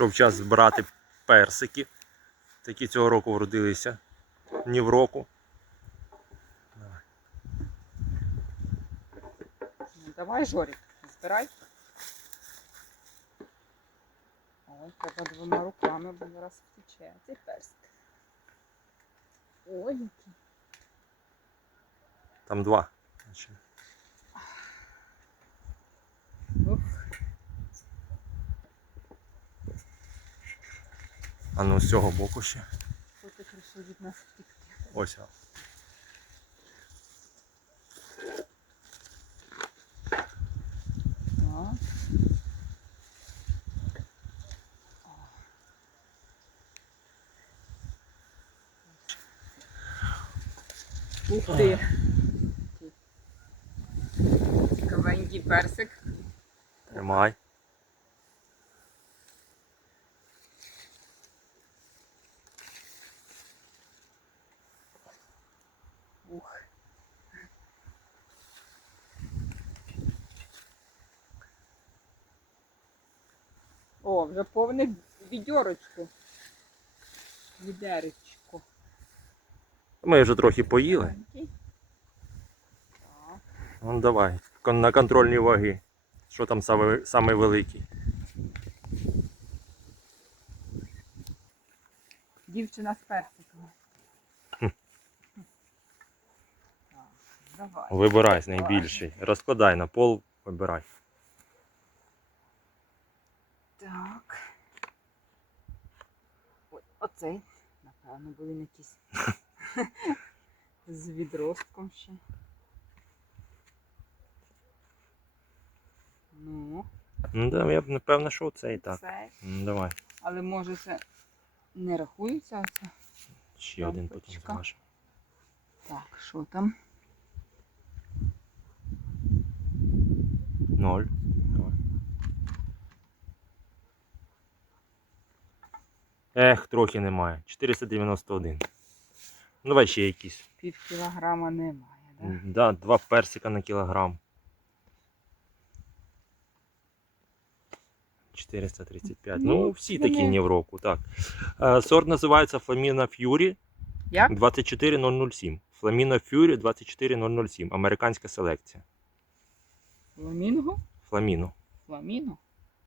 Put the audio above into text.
Прийшов час збирати персики. Такі цього року вродилися. Ні в року. Ну, давай, Жорик, збирай. Ой, треба двома руками, бо зараз втече. Цей персик. Ой, який. Там два. А ну з цього боку ще. від нас. Ось. Ух ти. Цікавенький персик. Тримай. Ух. О, вже повне відьорочко. Відеречко. Ми вже трохи поїли. Ну давай. На контрольні ваги. Що там саме, саме великий? Дівчина з персиками. Вибирай найбільший. Розкладай на пол, вибирай. Так. Ой, оцей. Напевно, були якісь з відростком ще. Ну, Ну да, я б напевно, що це і так. цей. Ну давай. Але може це не рахується оце. Ще один потім Лампочка. Так, що там? Ноль. Давай. Ех, трохи немає. 491. Ну, давай ще якісь. Пів кілограма немає, так? Да? Да, два персика на кілограм. 435. Ну, Ну, всі вони- такі не в року, так. Е, Сорт називається Flamina Fury Як? 24007. Flamina Fury 24007. Американська селекція. Фламінго? Фламіно. Фламіно?